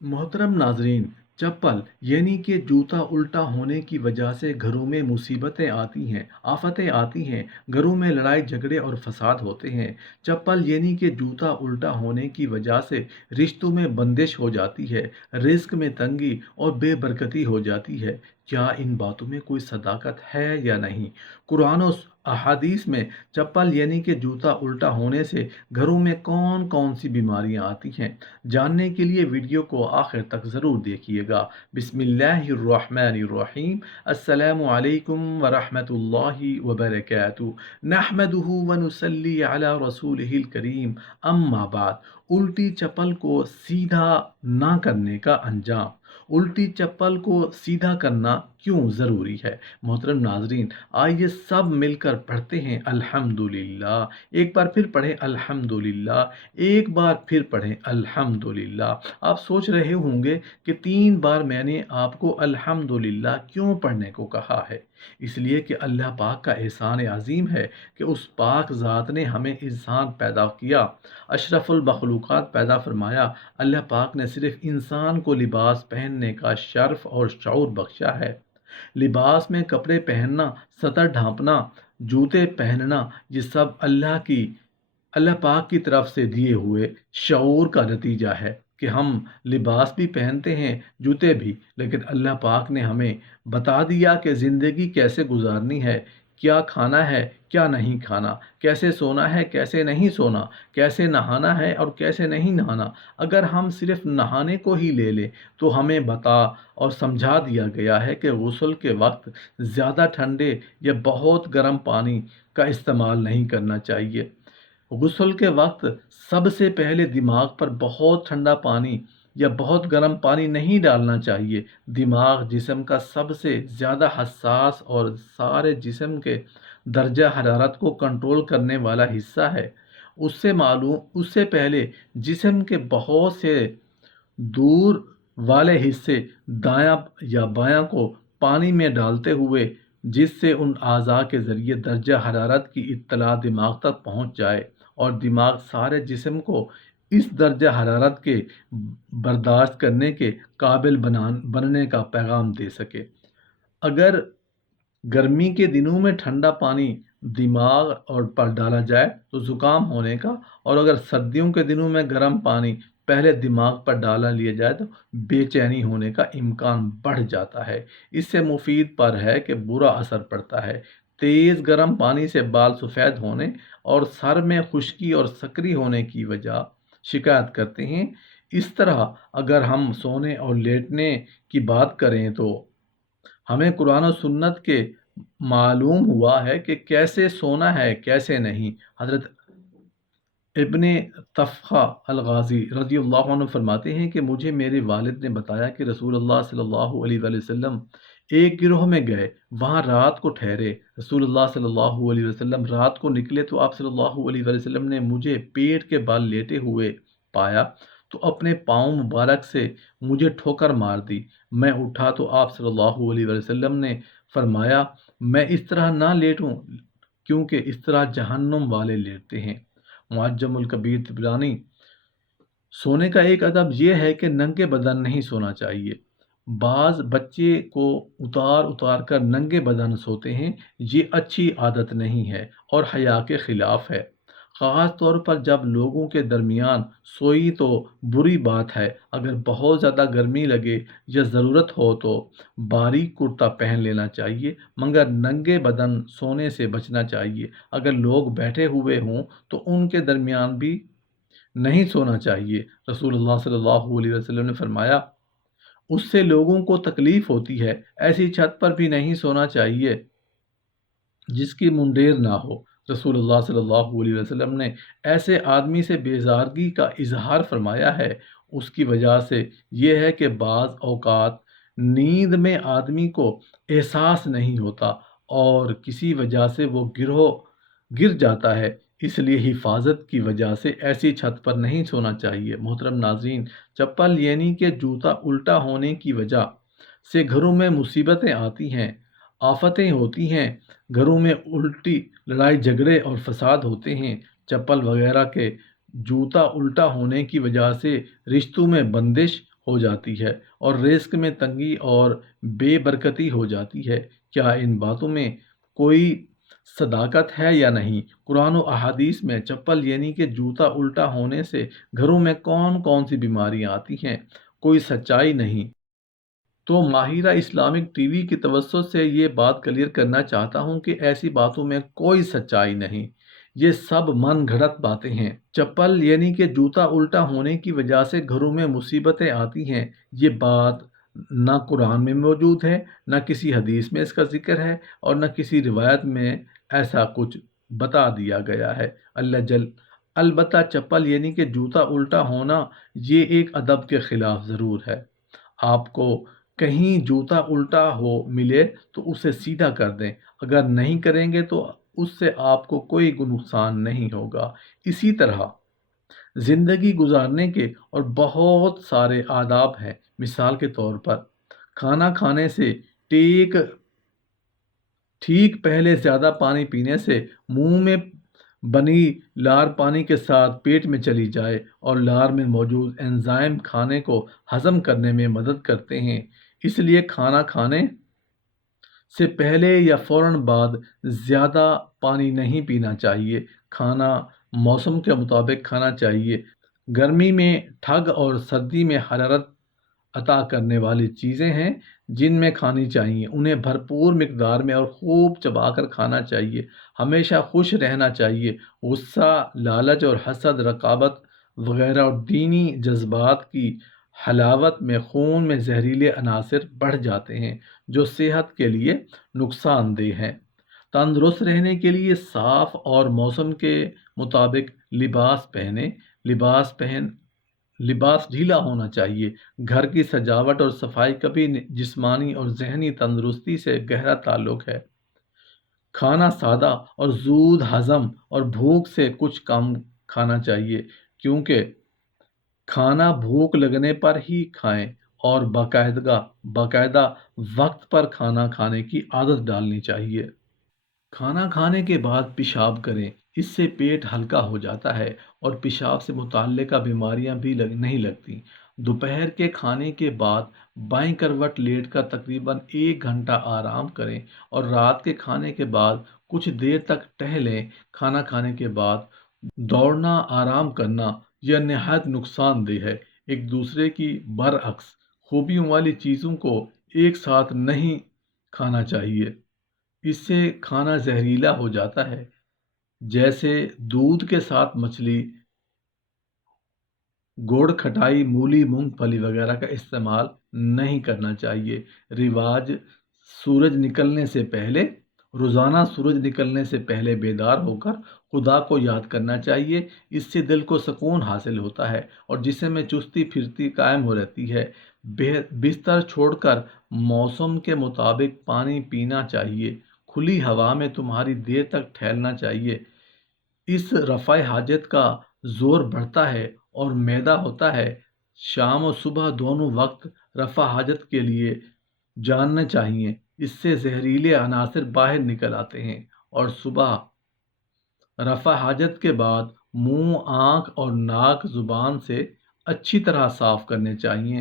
मोहतरम नाजरीन, चप्पल यानी कि जूता उल्टा होने की वजह से घरों में मुसीबतें आती हैं, आफतें आती हैं, घरों में लड़ाई झगड़े और फसाद होते हैं। चप्पल यानी कि जूता उल्टा होने की वजह से रिश्तों में बंदिश हो जाती है, रिस्क में तंगी और बेबरकती हो जाती है। क्या इन बातों में कोई सदाकत है या नहीं? कुरान और अहादीस में चप्पल यानी कि जूता उल्टा होने से घरों में कौन कौन सी बीमारियां आती हैं, जानने के लिए वीडियो को आखिर तक ज़रूर देखिएगा। बिस्मिल्लाहिर्रहमानिर्रहीम। अस्सलामु अलैकुम वरहमतुल्लाहि वबरकातुहू। नहमदुहु व नुसल्ली अला रसूलिहिल करीम। अम्मा बाद। उल्टी चप्पल को सीधा ना करने का अंजाम। उल्टी चप्पल को सीधा करना क्यों ज़रूरी है? मोहतरम नाजरीन, आइए सब मिलकर पढ़ते हैं अल्हम्दुलिल्लाह। एक बार फिर पढ़ें अल्हम्दुलिल्लाह। एक बार फिर पढ़ें अल्हम्दुलिल्लाह। आप सोच रहे होंगे कि 3 बार मैंने आपको अल्हम्दुलिल्लाह क्यों पढ़ने को कहा है। इसलिए कि अल्लाह पाक का एहसान अजीम है कि उस पाक ज़ात ने हमें इंसान पैदा किया, अशरफुल मखलूक़ात पैदा फरमाया। अल्लाह पाक ने सिर्फ इंसान को लिबास पहनने का शर्फ और शऊर बख्शा है। लिबास में कपड़े पहनना, सतर ढांपना, जूते पहनना, ये सब अल्लाह पाक की तरफ से दिए हुए शऊर का नतीजा है कि हम लिबास भी पहनते हैं, जूते भी, लेकिन अल्लाह पाक ने हमें बता दिया कि ज़िंदगी कैसे गुजारनी है, क्या खाना है, क्या नहीं खाना, कैसे सोना है, कैसे नहीं सोना, कैसे नहाना है और कैसे नहीं नहाना। अगर हम सिर्फ नहाने को ही ले लें तो हमें बता और समझा दिया गया है कि गुस्ल के वक्त ज़्यादा ठंडे या बहुत गर्म पानी का इस्तेमाल नहीं करना चाहिए। गुस्ल के वक्त सबसे पहले दिमाग पर बहुत ठंडा पानी या बहुत गर्म पानी नहीं डालना चाहिए। दिमाग जिस्म का सबसे ज़्यादा हसास और सारे जिस्म के दर्जा हरारत को कंट्रोल करने वाला हिस्सा है। उससे पहले जिस्म के बहुत से दूर वाले हिस्से दायां या बायां को पानी में डालते हुए, जिससे उन आज़ा के ज़रिए दर्जा हरारत की इत्तला दिमाग तक पहुंच जाए और दिमाग सारे जिस्म को इस दर्जा हरारत के बर्दाश्त करने के काबिल बनने का पैगाम दे सके। अगर गर्मी के दिनों में ठंडा पानी दिमाग और पर डाला जाए तो ज़ुकाम होने का, और अगर सर्दियों के दिनों में गर्म पानी पहले दिमाग पर डाला लिया जाए तो बेचैनी होने का इम्कान बढ़ जाता है। इससे मुफीद पर है कि बुरा असर पड़ता है। तेज़ गर्म पानी से बाल सफ़ेद होने और सर में खुश्की और सकरी होने की वजह शिकायत करते हैं। इस तरह अगर हम सोने और लेटने की बात करें तो हमें कुरान और सुन्नत के मालूम हुआ है कि कैसे सोना है, कैसे नहीं। हज़रत इब्ने तफ़्ख़ा अल-गाज़ी रज़ियल्लाहु अन्हु फरमाते हैं कि मुझे मेरे वालिद ने बताया कि रसूलुल्लाह सल्लल्लाहु अलैहि वसल्लम एक गिरोह में गए, वहाँ रात को ठहरे। रसूलुल्लाह सल्लल्लाहु अलैहि वसल्लम रात को निकले तो आप सल्लल्लाहु अलैहि वसल्लम ने मुझे पेट के बल लेटे हुए पाया, तो अपने पाँव मुबारक से मुझे ठोकर मार दी। मैं उठा तो आप सल्लल्लाहु अलैहि वसल्लम ने फरमाया, मैं इस तरह ना लेटूं, क्योंकि इस तरह जहन्नुम वाले लेटते हैं। मुअज्जमुल कबीर तिबरानी। सोने का एक अदब यह है कि नंगे बदन नहीं सोना चाहिए। बाज बच्चे को उतार उतार कर नंगे बदन सोते हैं, ये अच्छी आदत नहीं है और हया के खिलाफ है। ख़ास तौर पर जब लोगों के दरमियान सोई तो बुरी बात है। अगर बहुत ज़्यादा गर्मी लगे या ज़रूरत हो तो बारीक कुर्ता पहन लेना चाहिए, मगर नंगे बदन सोने से बचना चाहिए। अगर लोग बैठे हुए हों तो उनके दरमियान भी नहीं सोना चाहिए। रसूलुल्लाह सल्लल्लाहु अलैहि वसल्लम ने फरमाया, उससे लोगों को तकलीफ होती है। ऐसी छत पर भी नहीं सोना चाहिए जिसकी मुंडेर ना हो। रसूलुल्लाह सल्लल्लाहु अलैहि वसल्लम ने ऐसे आदमी से बेज़ारगी का इजहार फरमाया है। उसकी वजह से यह है कि बाज़ औक़ात नींद में आदमी को एहसास नहीं होता और किसी वजह से वो गिर जाता है। इसलिए हिफाजत की वजह से ऐसी छत पर नहीं सोना चाहिए। मोहतरम नाज़रीन, चप्पल यानी कि जूता उल्टा होने की वजह से घरों में मुसीबतें आती हैं, आफतें होती हैं, घरों में उल्टी लड़ाई झगड़े और फसाद होते हैं। चप्पल वगैरह के जूता उल्टा होने की वजह से रिश्तों में बंदिश ہو جاتی ہے اور رزق میں تنگی اور بے برکتی ہو جاتی ہے۔ کیا ان باتوں میں کوئی صداقت ہے یا نہیں؟ قرآن و احادیث میں چپل یعنی کہ جوتا الٹا ہونے سے گھروں میں کون کون سی بیماریاں آتی ہیں، کوئی سچائی نہیں۔ تو ماہرہ اسلامک ٹی وی کی توسط سے یہ بات کلیئر کرنا چاہتا ہوں کہ ایسی باتوں میں کوئی سچائی نہیں، یہ سب من گھڑت باتیں ہیں۔ چپل یعنی کہ جوتا الٹا ہونے کی وجہ سے گھروں میں مصیبتیں آتی ہیں، یہ بات نہ قرآن میں موجود ہے، نہ کسی حدیث میں اس کا ذکر ہے، اور نہ کسی روایت میں ایسا کچھ بتا دیا گیا ہے۔ البتہ چپل یعنی کہ جوتا الٹا ہونا یہ ایک ادب کے خلاف ضرور ہے۔ آپ کو کہیں جوتا الٹا ہو ملے تو اسے سیدھا کر دیں، اگر نہیں کریں گے تو اس سے آپ کو کوئی نقصان نہیں ہوگا۔ اسی طرح زندگی گزارنے کے اور بہت سارے آداب ہیں، مثال کے طور پر کھانا کھانے سے ٹھیک پہلے زیادہ پانی پینے سے منہ میں بنی لار پانی کے ساتھ پیٹ میں چلی جائے اور لار میں موجود انزائم کھانے کو ہضم کرنے میں مدد کرتے ہیں، اس لیے کھانا کھانے سے پہلے یا فوراً بعد زیادہ پانی نہیں پینا چاہیے۔ کھانا موسم کے مطابق کھانا چاہیے۔ گرمی میں ٹھگ اور سردی میں حرارت عطا کرنے والی چیزیں ہیں جن میں کھانی چاہیے، انہیں بھرپور مقدار میں اور خوب چبا کر کھانا چاہیے۔ ہمیشہ خوش رہنا چاہیے۔ غصہ، لالچ اور حسد، رقابت وغیرہ اور دینی جذبات کی حلاوت میں خون میں زہریلے عناصر بڑھ جاتے ہیں جو صحت کے لیے نقصان دہ ہیں۔ تندرست رہنے کے لیے صاف اور موسم کے مطابق لباس پہنیں۔ لباس ڈھیلا ہونا چاہیے۔ گھر کی سجاوٹ اور صفائی کا بھی جسمانی اور ذہنی تندرستی سے گہرا تعلق ہے۔ کھانا سادہ اور زود ہضم اور بھوک سے کچھ کم کھانا چاہیے، کیونکہ کھانا بھوک لگنے پر ہی کھائیں اور باقاعدہ وقت پر کھانا کھانے کی عادت ڈالنی چاہیے۔ کھانا کھانے کے بعد پیشاب کریں، اس سے پیٹ ہلکا ہو جاتا ہے اور پیشاب سے متعلقہ بیماریاں بھی نہیں لگتی۔ دوپہر کے کھانے کے بعد بائیں کروٹ لیٹ کر تقریباً 1 گھنٹہ آرام کریں اور رات کے کھانے کے بعد کچھ دیر تک ٹہلیں۔ کھانا کھانے کے بعد دوڑنا، آرام کرنا یہ نہایت نقصان دہ ہے۔ ایک دوسرے کی برعکس خوبیوں والی چیزوں کو ایک ساتھ نہیں کھانا چاہیے، اس سے کھانا زہریلا ہو جاتا ہے، جیسے دودھ کے ساتھ مچھلی، گڑ، کھٹائی، مولی، مونگ پھلی وغیرہ کا استعمال نہیں کرنا چاہیے۔ رواج سورج نکلنے سے پہلے روزانہ سورج نکلنے سے پہلے بیدار ہو کر خدا کو یاد کرنا چاہیے، اس سے دل کو سکون حاصل ہوتا ہے اور جسم میں چستی پھرتی قائم ہو رہتی ہے۔ بستر چھوڑ کر موسم کے مطابق پانی پینا چاہیے۔ کھلی ہوا میں تمہاری دیر تک ٹہلنا چاہیے، اس رفع حاجت کا زور بڑھتا ہے اور معدہ ہوتا ہے۔ شام و صبح دونوں وقت رفع حاجت کے لیے جاننا چاہیے، اس سے زہریلے عناصر باہر نکل آتے ہیں۔ اور صبح رفع حاجت کے بعد منہ، آنکھ اور ناک زبان سے اچھی طرح صاف کرنے چاہیے۔